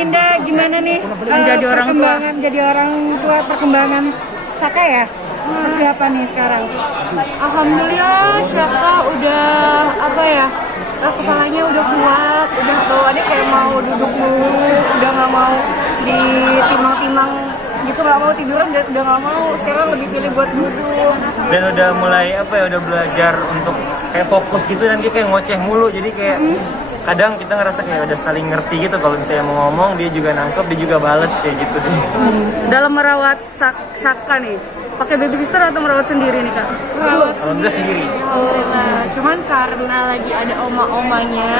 Dinda gimana nih Menjadi orang tua. perkembangan jadi orang tua, perkembangan Saka ya? Seperti apa nih sekarang? Alhamdulillah Syaka udah apa ya, kepalanya udah kuat, udah bawaannya kayak mau duduk mulu, udah nggak mau ditimang-timang gitu, nggak mau tiduran, udah nggak mau, sekarang lebih pilih buat duduk. Dan udah mulai apa ya, udah belajar untuk kayak fokus gitu, dan dia kayak ngoceh mulu, jadi kayak kadang kita ngerasa kayak udah saling ngerti gitu, kalau misalnya mau ngomong dia juga nangkep, dia juga bales kayak gitu deh. Dalam merawat Saka nih, pakai baby sister atau merawat sendiri nih Kak? Alhamdulillah sendiri. Nah, cuman karena lagi ada oma-omanya,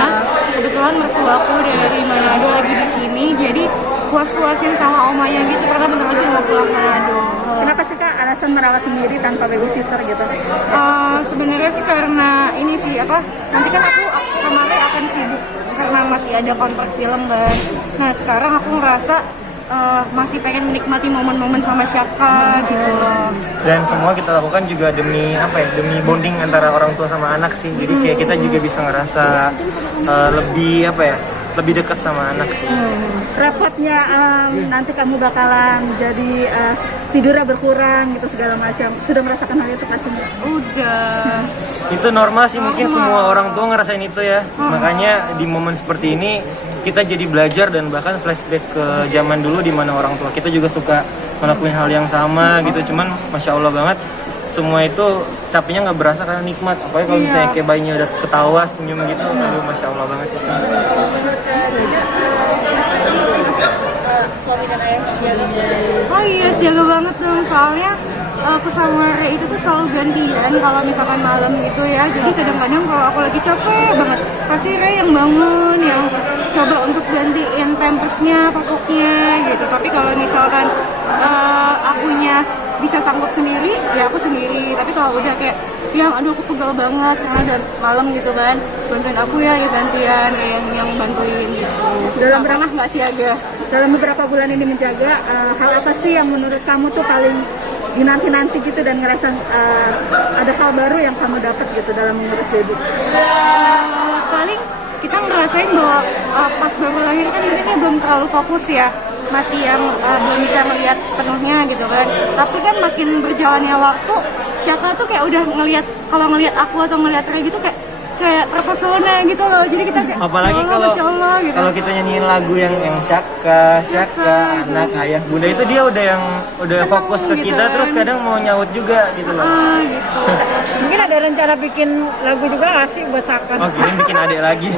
kebetulan mertuaku dari Manado lagi di sini, jadi puas-puasin sama omanya gitu, karena bentar lagi mau pulang Manado. Kenapa sih Kak alasan merawat sendiri tanpa baby sister gitu? Sebenarnya sih karena ini sih apa, nanti kan aku sama Ray akan sibuk karena masih ada kontrak film kan. Nah sekarang aku ngerasa masih pengen menikmati momen-momen sama Syaka gitu loh. Dan semua kita lakukan juga demi apa ya, demi bonding antara orang tua sama anak sih. Jadi kayak kita juga bisa ngerasa lebih apa ya, lebih dekat sama anak sih. Rapatnya nanti kamu bakalan jadi tidurnya berkurang gitu segala macam. Sudah merasakan hal itu pastinya? Udah. Itu normal sih, mungkin semua orang tua ngerasain itu ya. Makanya di momen seperti ini kita jadi belajar dan bahkan flashback ke zaman dulu di mana orang tua kita juga suka ngelakuin hal yang sama gitu. Cuman masya Allah banget, semua itu capeknya nggak berasa karena nikmat. Apalagi kalau misalnya kayak bayinya udah ketawa senyum gitu, aduh masya Allah banget. Suami dan ayah siaga. Oh iya, siaga banget dong, soalnya aku sama Ray itu tuh selalu gantian kalau misalkan malam gitu ya. Jadi kadang-kadang kalau aku lagi capek banget, pasti Ray yang bangun, yang coba untuk gantiin pampersnya, popoknya gitu. Tapi kalau misalkan akunya bisa sanggup sendiri, ya aku sendiri. Tapi kalau udah kayak yang aduh aku pegal banget karena udah malam gitu kan, bantuin aku ya gantian yang bantuin gitu. Dalam pernah nggak siaga. Dalam beberapa bulan ini menjaga, hal apa sih yang menurut kamu tuh paling dinanti-nanti gitu dan ngerasa ada hal baru yang kamu dapat gitu dalam mengurus baby? Paling kita ngerasain bahwa pas baru lahir kan ini belum terlalu fokus ya, masih yang belum bisa melihat sepenuhnya gitu kan. Tapi kan makin berjalannya waktu, Syaka tuh kayak udah kalau ngelihat aku atau ngelihat Ray gitu kayak terpesona gitu loh. Jadi kita kayak Apalagi Masya Allah, gitu. kalau kita nyanyiin lagu yang Syaka, anak, ayah, bunda, itu dia udah Seneng fokus ke gitu kita, kan. terus kadang mau nyaut juga gitu loh. Gitu. Mungkin ada rencana bikin lagu juga nggak sih buat Saka? Oh, kirain bikin adik lagi.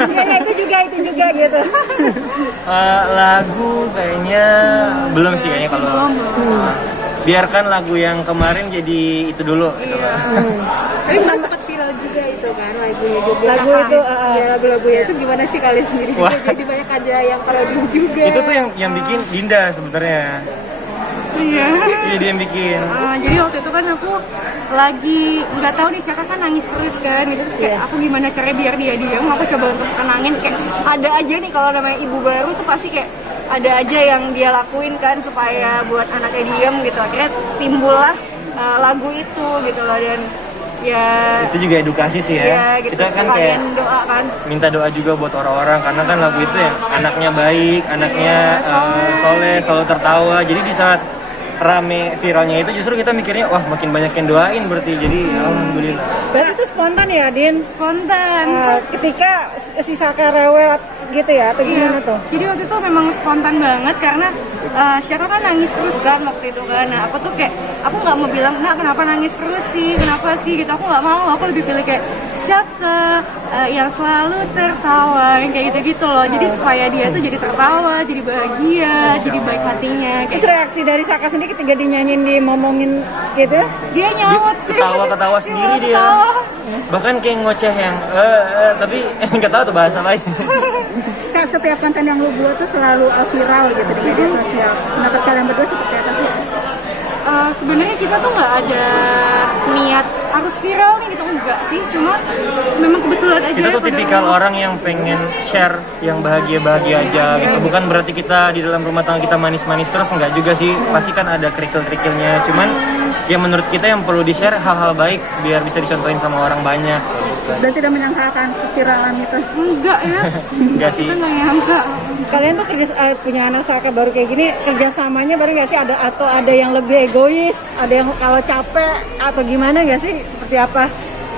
Kayaknya itu juga gitu. Lagu kayaknya belum sih kayaknya kalau. Biarkan lagu yang kemarin jadi itu dulu gitu kan. Tapi kan sempat viral juga itu kan lagunya juga. Lagu itu Ya lagu-lagunya itu gimana sih kalian sendiri juga? Wah. Jadi banyak aja yang parodiin juga. Itu tuh yang bikin Dinda sebenarnya. Iya. Iya, dia yang bikin. Jadi waktu itu kan aku lagi nggak tahu nih, Syaka kan nangis terus kan gitu, terus kayak aku gimana caranya biar dia diam, aku coba untuk tenangin, kayak ada aja nih kalau namanya ibu baru tuh pasti kayak ada aja yang dia lakuin kan supaya buat anaknya diam gitu. Akhirnya timbullah lagu itu gitu loh, dan ya Itu juga edukasi sih ya. ya gitu, Kita kan sekalian kayak doa kan. minta doa juga buat orang-orang, karena kan lagu itu ya anaknya baik, anaknya soleh, selalu tertawa. Jadi di saat rame viralnya itu justru kita mikirnya wah makin banyak yang doain berarti, jadi alhamdulillah. Berarti itu spontan ya, Din? Spontan. Ketika si Saka rewel gitu ya, atau gimana tuh? Jadi waktu itu memang spontan banget karena Syaka kan nangis terus kan waktu itu kan. Nah aku tuh kayak, aku nggak mau bilang, nah kenapa nangis terus sih, kenapa sih gitu. Aku nggak mau, aku lebih pilih kayak Syaka yang selalu tertawa, yang kayak gitu-gitu loh. Jadi supaya dia tuh jadi tertawa, jadi bahagia, jadi baik hatinya. Terus Kayak reaksi dari Saka sendiri ketika dinyanyiin, dimomongin gitu? dia nyaut sih. Ketawa sendiri dia. Bahkan kayak ngoceh yang tapi nggak tahu tuh bahasa lain. Kak, setiap konten yang lu buat tuh selalu viral gitu di media sosial. Pendapat kalian berdua seperti apa sih? Sebenarnya kita tuh nggak ada niat harus viral nih gitu, enggak sih, cuma memang kebetulan aja. Kita tuh pada tipikal umur. orang yang pengen share yang bahagia-bahagia aja gitu. Bukan berarti kita di dalam rumah tangga kita manis-manis terus, enggak juga sih. Pasti kan ada kerikil-kerikilnya. Cuman ya menurut kita yang perlu di-share hal-hal baik biar bisa dicontohin sama orang banyak. kan. Dan tidak menyangka akan keviralan itu. Enggak ya, Enggak sih. kita nggak nyangka. Kalian tuh punya anak Saka baru kayak gini, kerjasamanya bareng nggak sih? Ada yang lebih egois, ada yang kalau capek atau gimana nggak sih? Seperti apa?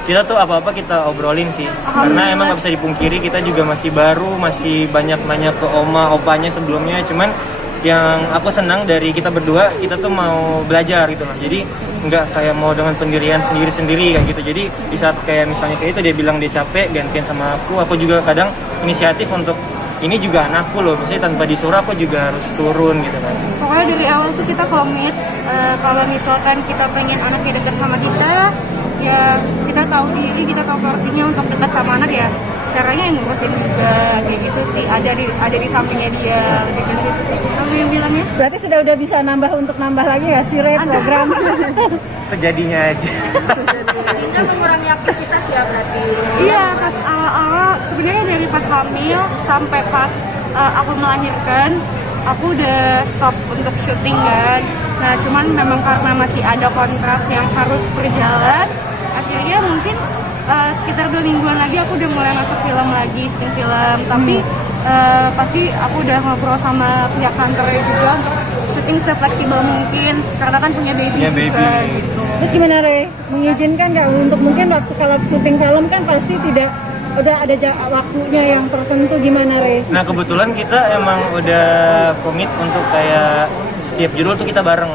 Kita tuh apa-apa kita obrolin sih, karena emang nggak bisa dipungkiri kita juga masih baru, masih banyak nanya ke oma opanya sebelumnya. Cuman yang aku senang dari kita berdua, kita tuh mau belajar gitu loh. Jadi nggak kayak mau dengan pendirian sendiri-sendiri kayak gitu. Jadi di saat kayak misalnya kayak itu dia bilang dia capek, gantian sama aku juga kadang inisiatif untuk ini juga anakku loh, misalnya tanpa disuruh aku juga harus turun gitu kan. Pokoknya dari awal tuh kita komit, kalau misalkan kita pengen anaknya dekat sama kita, ya kita tahu diri, kita tahu porsinya untuk dekat sama anak ya. Caranya yang ngurusin juga kayak gitu sih, ada di sampingnya dia gitu sih. Kamu yang bilangnya? Berarti udah bisa untuk nambah lagi nggak sih Re program? Sejadinya aja. Kita mengurangi aktivitas ya berarti. Iya, pas awal-awal sebenarnya dari pas hamil sampai pas aku melahirkan, aku udah stop untuk syuting kan. Nah, cuman memang karena masih ada kontrak yang harus berjalan, akhirnya mungkin sekitar 2 mingguan lagi aku udah mulai masuk film lagi, syuting film. Tapi pasti aku udah ngobrol sama pihak kantornya juga untuk syuting sefleksibel mungkin, karena kan punya baby Punya juga baby. gitu. Terus gimana Re? Mengizinkan nggak untuk mungkin waktu kalau syuting film kan pasti tidak udah ada waktunya yang tertentu, gimana Re? Nah kebetulan kita emang udah komit untuk kayak setiap judul tuh kita bareng.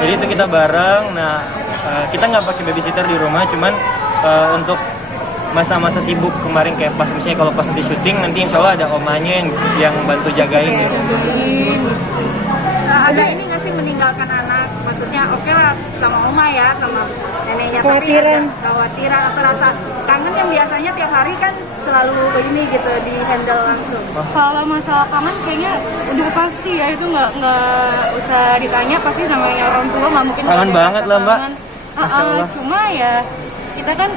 Jadi itu kita bareng. Nah kita nggak pakai babysitter di rumah, cuman untuk masa-masa sibuk kemarin kayak pas misalnya kalau pas nanti syuting nanti insya Allah ada omanya yang bantu jagain gitu. Agak ini nggak sih meninggalkan anak? Maksudnya oke lah sama oma ya, sama neneknya. Kekhawatiran. Tapi ada kekhawatiran atau rasa kangen yang biasanya tiap hari kan selalu begini gitu di handle langsung. Kalau masalah kangen kayaknya udah pasti ya, itu nggak usah ditanya, pasti namanya orang tua nggak mungkin Kangen nggak ada banget rasa lah, Mbak. kangen. Masya Allah. Cuma ya kita kan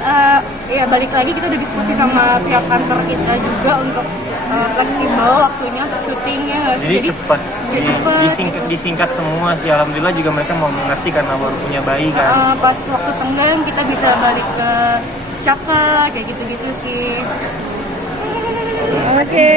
ya balik lagi kita udah diskusi sama pihak kantor kita juga untuk fleksibel waktunya untuk syutingnya nggak sih? Jadi cepat, cepet. disingkat semua sih. Alhamdulillah juga mereka mau mengerti karena baru punya bayi kan. Pas waktu senggang kita bisa balik ke Syaka kayak gitu-gitu sih. Oke.